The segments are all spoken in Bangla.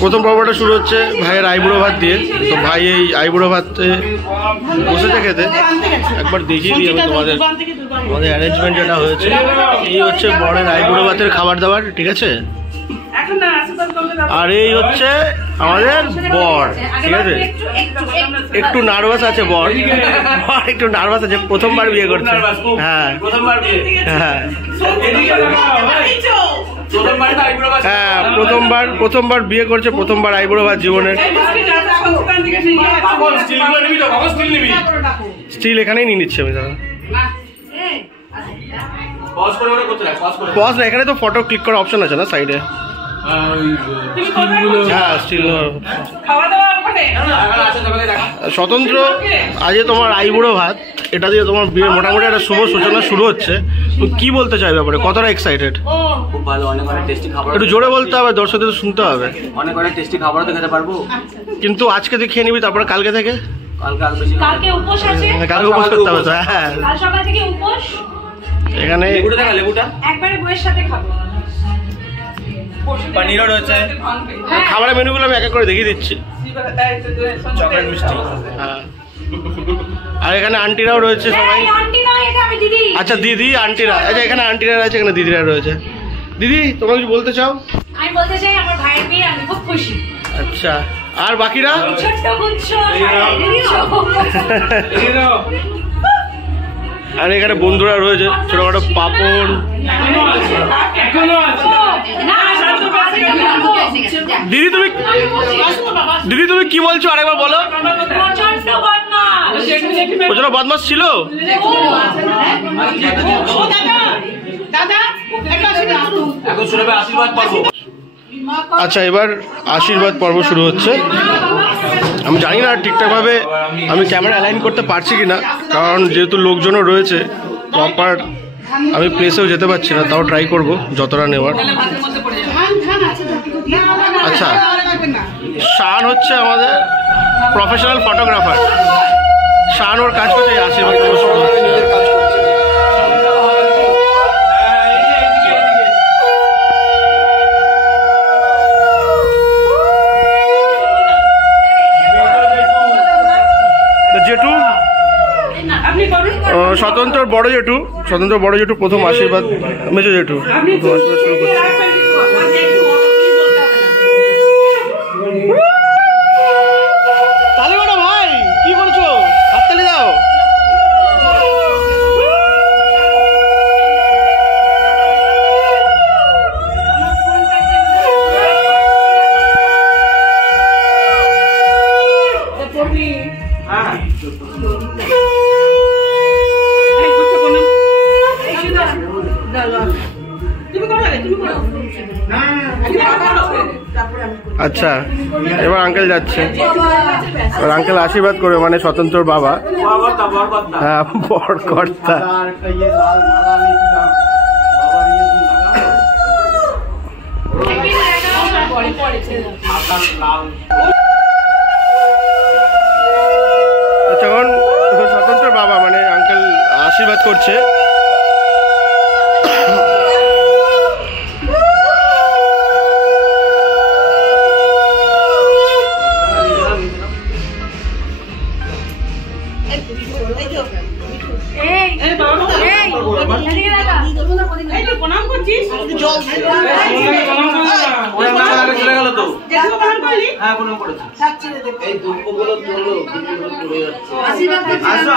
প্রথম পর্বটা শুরু হচ্ছে ভাইয়ের আইবুড়ো ভাত দিয়ে। তো ভাই এই আইবুড়ো ভাতে বসেছে খেতে। একবার দেখিয়ে দিই আমি তোমাদের আমাদের অ্যারেঞ্জমেন্ট যেটা হয়েছে। এই হচ্ছে বরের আইবুড়ো ভাতের খাবার দাবার, ঠিক আছে। আর এই হচ্ছে আমাদের বর, ঠিক আছে। একটু নার্ভাস আছে বর, একটু নার্ভাস আছে, প্রথমবার বিয়ে করছে। হ্যাঁ হ্যাঁ হ্যাঁ, প্রথমবার বিয়ে করছে, প্রথমবার আইবুড়ো ভাত জীবনে। স্টিল এখানেই নিয়ে নিচ্ছে আমি দাদা। পজ না, এখানে তো ফটো ক্লিক করার অপশন আছে না সাইডে। হ্যাঁ স্টিল। স্বতন্ত্র, আজকে তোমার আইবুড়ো ভাত, এটা দিয়ে তোমার বিয়ের মোটামুটি একটা শুভ সূচনা শুরু হচ্ছে। তুমি কি বলতে চাই ব্যাপারে, কতটা এক্সাইটেড? খুব ভালো, অনেক টেস্টি খাবার। একটু জোরে বলতে হবে, দর্শকদের শুনতে হবে। অনেক টেস্টি খাবার তো খেতে পারবো, কিন্তু আজকে দেখিয়ে নিবি, তারপরে কালকে থেকে কালকে উপোস আছে, কালকে উপোস করতে হবে তো। হ্যাঁ কাল সকাল থেকে উপোস। এখানে লেবুটা একবারে বইয়ের সাথে খাবো। পনিরও রয়েছে। খাবারের মেনুগুলো আমি এক এক করে দেখিয়ে দিচ্ছি। চকলেট মিষ্টি। হ্যাঁ, আর এখানে আন্টিরাও রয়েছে সবাই। আচ্ছা দিদি আন্টিরা, আচ্ছা এখানে আন্টিরা রয়েছে, এখানে দিদিরা রয়েছে। দিদি তোমরা কিছু বলতে চাও? আমি বলতে চাই আমার ভাইয়ের বিয়ে আমি খুব খুশি। আচ্ছা, আর বাকিরা? আর এখানে বন্ধুরা রয়েছে, ছোটখাটো পাপড়। দিদি তুমি কি বলছো আরেকবার বলো। প্রচন্ড বদমাস ছিল। আচ্ছা, এবার আশীর্বাদ পর্ব শুরু হচ্ছে। আমি জানি না ঠিকঠাকভাবে আমি ক্যামেরা অ্যালাইন করতে পারছি কিনা, কারণ যেহেতু লোকজনও রয়েছে, প্রপার আমি প্লেসেও যেতে পারছি না, তাও ট্রাই করব যতটা নেওয়ার। আচ্ছা, শান হচ্ছে আমাদের প্রফেশনাল ফটোগ্রাফার। শান ওর কাজ করছে, আশীর্বাদ পর্ব শুরু হচ্ছে। জেঠু, স্বতন্ত্র বড় জেঠু প্রথম আশীর্বাদ, মেজো জেঠু প্রথম আশীর্বাদ শুরু করছে। তালি বাড়া ভাই, কি করছো? হাততালি দাও। আচ্ছা, এবার আঙ্কেল যাচ্ছে। আঙ্কেল আশীর্বাদ করবে, মানে স্বতন্ত্র বাবা। হ্যাঁ, বরকর্তা। আচ্ছা, এখন স্বতন্ত্র বাবা মানে আঙ্কেল আশীর্বাদ করছে।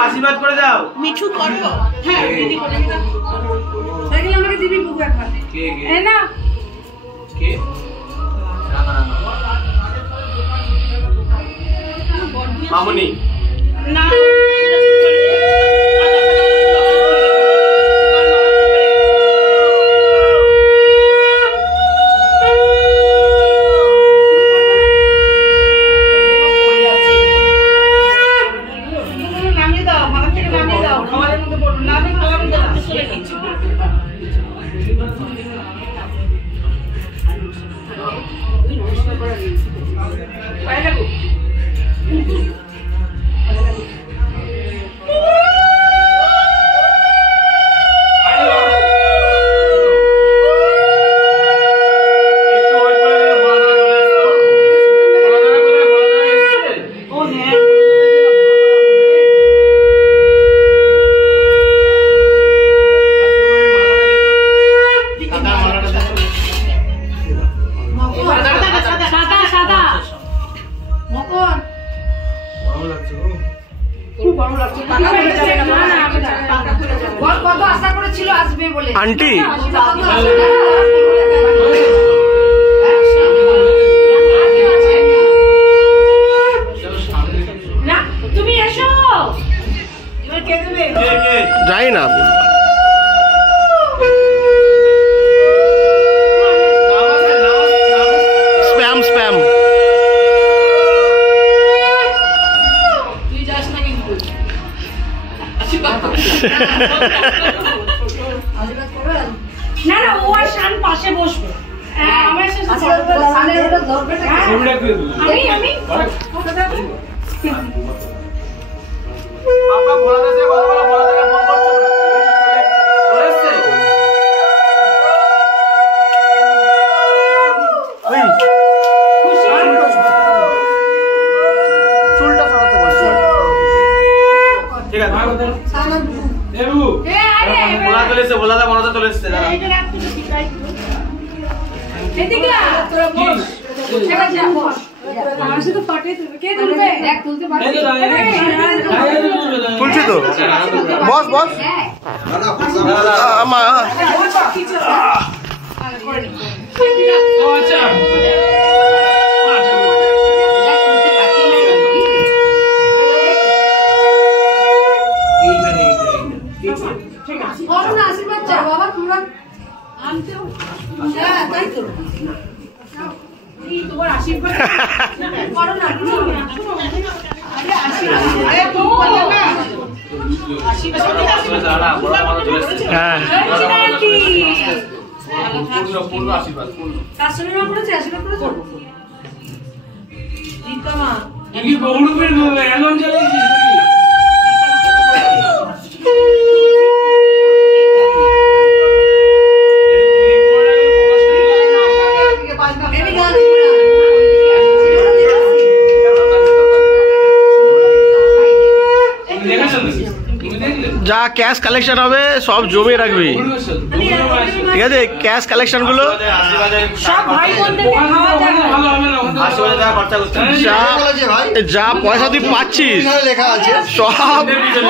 আশীর্বাদ করে দাও। মিঠু করবো। আমাকে দিবি বুকু একবার। না মামুনি না আন্টি না তুমি এসো এবার কে দেবে যাই না স্প্যাম স্প্যাম তুই যাস না কিন্তু না না ও আর শান পাশে বসবে আমার সাথে আমি বাবা বলা যাচ্ছে বলা দেখা ফোন করছে চলে এসছে ওই চুলটা সরাতে বলছি ঠিক আছে দেবু বলা চলে এসছে বলা দা মনটা চলে এসছে দাঁড়া এইটা রাখ তুই শিখাই এদিকে তোরা বস এবার যা বস আমার সাথে ফটো তুলবে কে তুলবে দেখ তুলতে পারবি তুলছি তো বস বস আমা আশীর্বাদ চা বাবা তোমরা আনতেও হ্যাঁ তাই তো তোমার আশীর্বাদ করো না আরে আশীর্বাদ দাঁড়া বলা মনে চলে এসছে হ্যাঁ পূর্ণ আশীর্বাদ পূর্ণ শাশুড়িমা করেছে আশীর্বাদ করেছে রিকামা কি বউরূপের এখন চলে যা ক্যাশ কালেকশন হবে সব জমিয়ে রাখবি ঠিক আছে ক্যাশ কালেকশন গুলো সব ভাই বোনদেরকে খাওয়া যাবে আশীর্বাদ দেখা খরচা করছে যা যা পয়সা তুই পাচ্ছিস লেখা আছে সব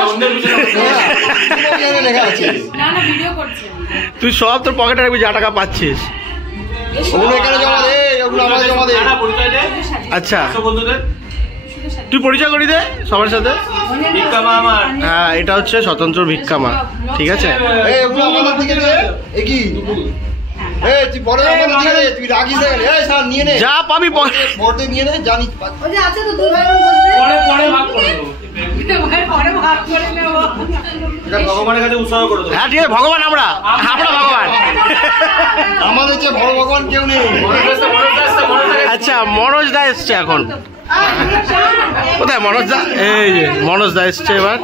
অন্যের পিছনে লেখা আছে না না ভিডিও করছে তুই সব তোর পকেটে রাখবি যা টাকা পাচ্ছিস ওগুলো এখানে জমা দে ওগুলো আমাদের জমা দে দাঁড়া পরিচয় দে আচ্ছা আচ্ছা বন্ধুদের তুই পরিচয় করি দে সবার সাথে ভিক্ষামা আমার হ্যাঁ এটা হচ্ছে স্বতন্ত্র ভিক্ষামা ঠিক আছে এই ওগুলো আমাদের দিকে দে এ কি এই তুই বড় আমাদের দিকে দে তুই রাখিস না এই স্যার নিয়ে নে যা পাবি বড়তে নিয়ে নে জানি ওই যে আছে তো দুই ভাই বোন বসবে পরে পরে ভাগ করে দেবো ভাই পরে ভাগ করে নেব এটা ভগবানের কাছে উৎসর্গ করে দেবো হ্যাঁ ঠিক আছে ভগবান আমরা ভগবান আমাদের চেয়ে বড় ভগবান কেউ নেই আচ্ছা মনোজ দা এসছে এখন কোথায় মনোজ দা এই যে মনোজ দা এসছে এবার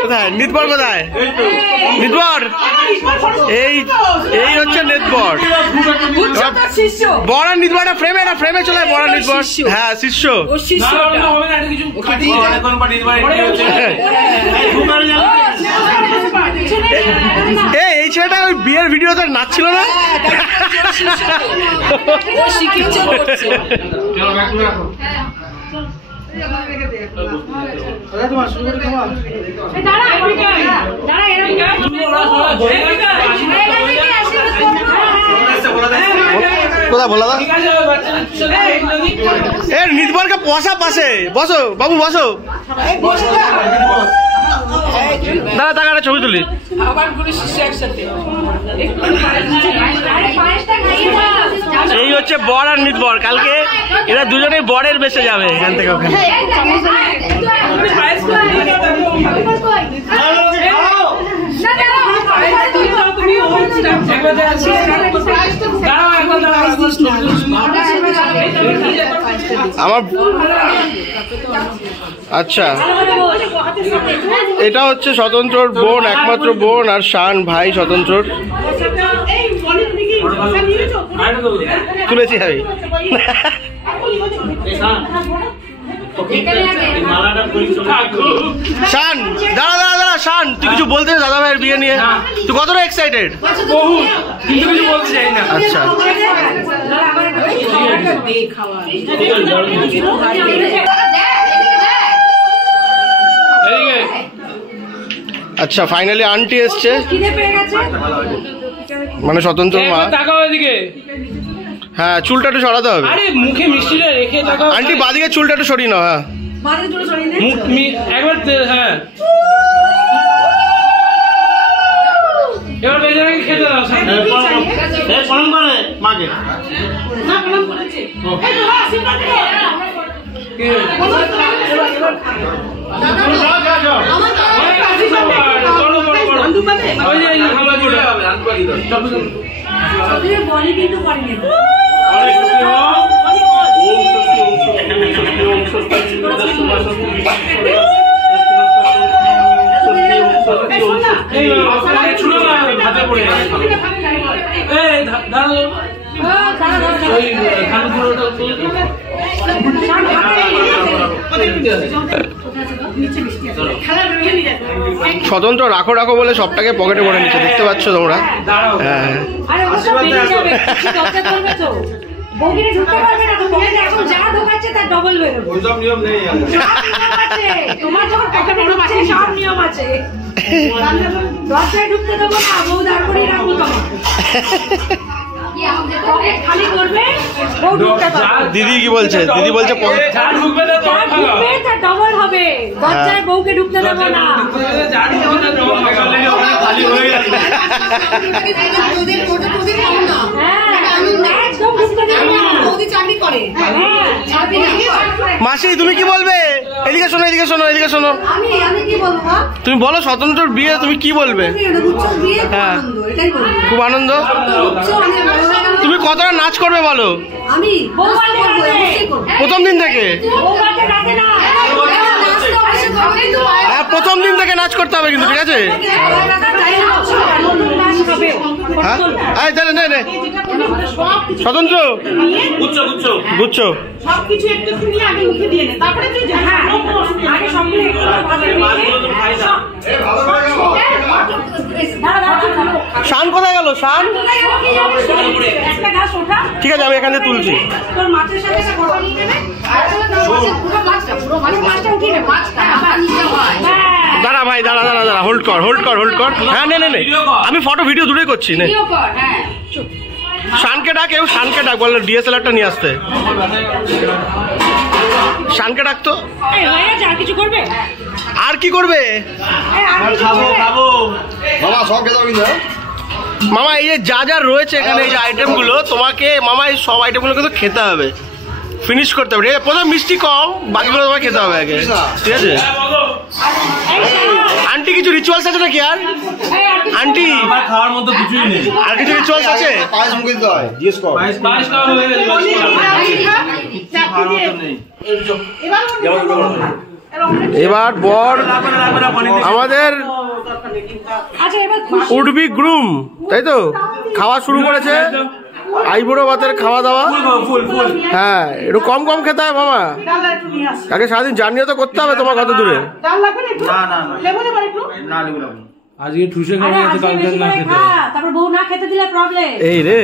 কোথায় নিতবর কোথায় নিতবর এই এই হচ্ছে নিতবর বড় নিতবরটা ফ্রেমে চলে বড় নিতবর হ্যাঁ শিষ্য হবে না এটা কিছু অনেকক্ষণ পর নির্বাণ এই ছেলেটা ওই বিয়ের ভিডিওতে নাচছিল না কোথায় বলা ঠিক আছে বাচ্চা এ নিতবরকে পয়সা পাশে বসো বাবু বসো দাঁড়া টাকাটা ছবি তুলি এই হচ্ছে বর আর নিতবর কালকে এরা দুজনেই বরের বেশে যাবে এখান থেকে ওখানে আমার আচ্ছা এটা হচ্ছে স্বতন্ত্রর বোন একমাত্র বোন আর শান ভাই স্বতন্ত্রর তুলেছি আমি শান দাঁড়া দাঁড়া দাঁড়া শান, তুই কিছু বলতে দাদা ভাইয়ের বিয়ে নিয়ে? তুই কতটা এক্সাইটেড? বহুত, কিন্তু কিছু বলতে চাই না। আচ্ছা আচ্ছা, ফাইনালি আন্টি এসছে, মানে স্বতন্ত্র মা। তাকাও এদিকে। হ্যাঁ, চুলটা একটু সরাতে হবে। আরে মুখে মিষ্টিটা রেখে তাকাও। আন্টি বাদিকে চুলটা একটু সরিয়ে নাও। হ্যাঁ একবার হ্যাঁ, এবার বেজারাকে খেতে দাও। প্রণাম করে মাকে। স্বতন্ত্র রাখো রাখো বলে সবটাকে পকেটে ভরে নিচ্ছে, দেখতে পাচ্ছ তোমরা? হ্যাঁ বউকে ঢুকতে পারবে না, তো পকেটে এখন যা ঢোকাচ্ছে তার ডবল বেরোবে। ওইসব নিয়ম নেই। তোমার যখন পকেটে ঢুকছে সব নিয়ম আছে। দরজায় ঢুকতে দেবো না, বউ দাঁড় করিয়ে রাখবো তোমার। পকেট খালি করবে, বউ ঢুকতে পারবে। দিদি কি বলছে? দিদি বলছে পকেট যা ঢুকবে না যা ঢুকবে তার ডবল হবে। দরজায় বউকে ঢুকতে দেবো না। যা ঢুকবে না ডবল খালি হয়ে গেছে। মাসি তুমি কি বলবে? এদিকে শোনো, এদিকে শোনো, এদিকে শোনো। আমি কি বলবো? তুমি বলো স্বতন্ত্রর বিয়ে তুমি কি বলবে? হ্যাঁ খুব আনন্দ। তুমি কতটা নাচ করবে বলো? আমি প্রথম দিন থেকে? হ্যাঁ প্রথম দিন থেকে নাচ করতে হবে কিন্তু, ঠিক আছে? হ্যাঁ স্বতন্ত্র গুচ্ছ সবকিছু একটু নিয়ে আগে মুখে দিয়ে নে, তারপরে তুই আগে সবগুলো শান কোথায় গেল? শান ঠিক আছে, আমি এখান থেকে তুলছি। তোর মাছের সাথে একটা কথা নিয়ে নেবে, দাঁড়া ভাই, দাঁড়া দাঁড়া দাঁড়া, হোল্ড কর হোল্ড কর হোল্ড কর। হ্যাঁ নে নে নে, আমি ফটো ভিডিও দূরে করছি। নে শানকে ডাক, এও শানকে ডাক, বললো ডিএসএলআরটা নিয়ে আসতে। শানকে ডাকতো। কিছু করবে? আর কি করবে খাবো খাবো বাবা, সব খেতে হবে কিন্তু। মামা? এই যে যা যা রয়েছে এখানে, এই যে আইটেমগুলো, তোমাকে মামা এই সব আইটেমগুলো কিন্তু খেতে হবে, ফিনিশ করতে হবে। প্রথম মিষ্টি কম, বাকিগুলো তোমাকে খেতে হবে আগে, ঠিক আছে? আন্টি কিছু রিচুয়ালস আছে নাকি? আর আন্টি আমার খাওয়ার মতো কিছুই নেই। আর কিছু রিচুয়ালস আছে? পায়েস মুখে দিতে হয়, জিজ্ঞেস কর। বাইশ খাওয়া হয়ে গেছে, খাওয়ার মতো নেই। এবার বর আমাদের উডবি গ্রুম, তাই তো, খাওয়া শুরু করেছে। আইবুড়ো ভাতের খাওয়া দাওয়া। হ্যাঁ একটু কম কম খেতে হবে মামা, আগে সারাদিন জার্নিও তো করতে হবে তোমার কত দূরে। আজকে ঠুসে খাওয়া আছে, কালকে না খেতে। তারপর বউ না খেতে দিলে প্রবলেম। এই রে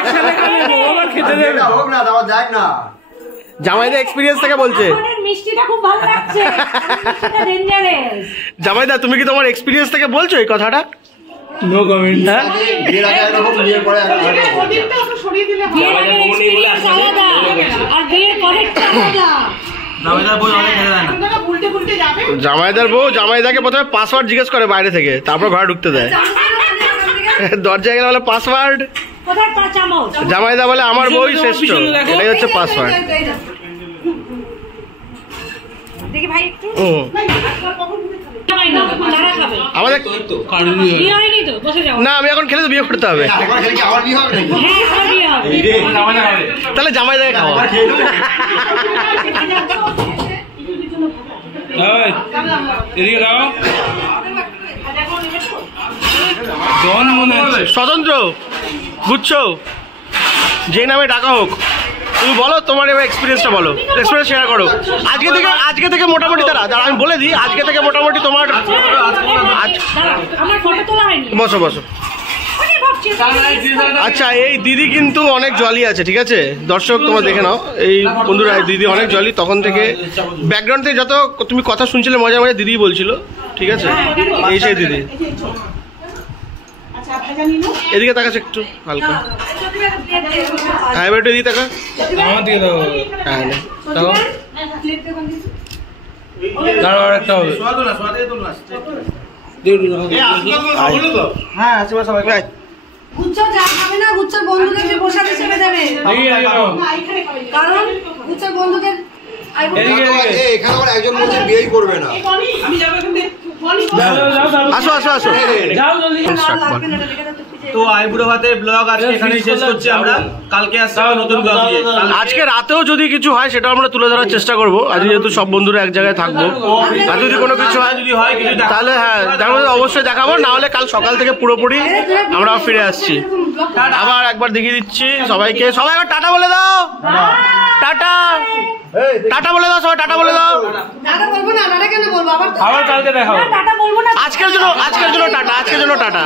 একসাথে খাবে, বউ আবার খেতে দেবে। হোক না, তারপর দেখ না। জামাইদা এক্সপিরিয়েন্স থেকে বলছে। মিষ্টিটা খুব ভালো লাগছে, মিষ্টিটা ডেঞ্জারাস। জামাইদা তুমি কি তোমার এক্সপিরিয়েন্স থেকে বলছো এই কথাটা? No comment. হ্যাঁ বিয়ের আগে একরকম, বিয়ের পরে একরকম। বিয়ের আগে experience আলাদা, আর বিয়ের পরেরটা আলাদা। জামাইদার বউ জামাইদাকে প্রথমে পাসওয়ার্ড জিজ্ঞেস করে বাইরে থেকে, তারপর ঘরে ঢুকতে দেয়। দরজায় গেলে বলে পাসওয়ার্ড, কোথায় পা চামচ? জামাইদা বলে আমার বউই শ্রেষ্ঠ, এটাই হচ্ছে পাসওয়ার্ড। দেখি ভাই একটু আমাদের বিয়ে হয়নি তো, বসে যাও। না, আমি এখন খেলে তো বিয়ে করতে হবে। একবার খেলে কি আবার বিয়ে হবে নাকি? হ্যাঁ আবার বিয়ে হবে। তাহলে জামাইদাকে খাওয়া। এদিকে দাও। ডন মনে হচ্ছে। স্বতন্ত্র গুচ্ছ যে নামে ডাকা হোক, তুমি বলো তোমার এবার এক্সপিরিয়েন্সটা বলো, এক্সপিরিয়েন্স শেয়ার করো। আজকে থেকে মোটামুটি দাঁড়া আমি বলে দিই, আজকে থেকে মোটামুটি তোমার আমার ফটো তোলা হয়নি। বসো বসো। আচ্ছা, এই দিদি কিন্তু অনেক জলি আছে, ঠিক আছে দর্শক তোমরা দেখে নাও। এই বন্ধুরা দিদি অনেক জলি, তখন থেকে ব্যাকগ্রাউন্ড থেকে যত তুমি কথা শুনছিলে মজা মজা দিদি বলছিল, ঠিক আছে। এই সেই দিদি, এদিকে তাকাস একটু হালকা, হ্যাঁ এবার একটু এদিকে তাকা, আমার দিকে দাও। হ্যাঁ দাও। দাঁড়াও আরেকটা হবে। হ্যাঁ আছে সবাই ভাই। গুচ্ছ যা খাবে না গুচ্ছের বন্ধুদেরকে প্রসাদ হিসেবে দেবে, কারণ গুচ্ছের বন্ধুদের এখানে আবার একজন মধ্যে বিয়েই করবে না। আসো আসো আসো। তো আইবুড়ো ভাতের ব্লগ আজকে এখানেই শেষ করছি আমরা, কালকে আসছে নতুন ব্লগ নিয়ে। আজকে রাতেও যদি কিছু হয় সেটা আমরা তুলে ধরার চেষ্টা করবো, আজ যেহেতু সব বন্ধুরা এক জায়গায় থাকবো, আর যদি কোনো কিছু হয় যদি হয় কিছু তাহলে হ্যাঁ তার মধ্যে অবশ্যই দেখাবো, না হলে কাল সকাল থেকে পুরোপুরি আমরা ফিরে আসছি। আবার একবার দেখিয়ে দিচ্ছি সবাইকে, সবাই একবার টাটা বলে দাও, টাটা টাটা বলে দাও, সবাই টাটা বলে দাও। দাদা বলবো না, দাদা কেন বলবো আবার? আবার কালকে দেখাবো। টাটা বলবো না, আজকের জন্য টাটা, আজকের জন্য টাটা।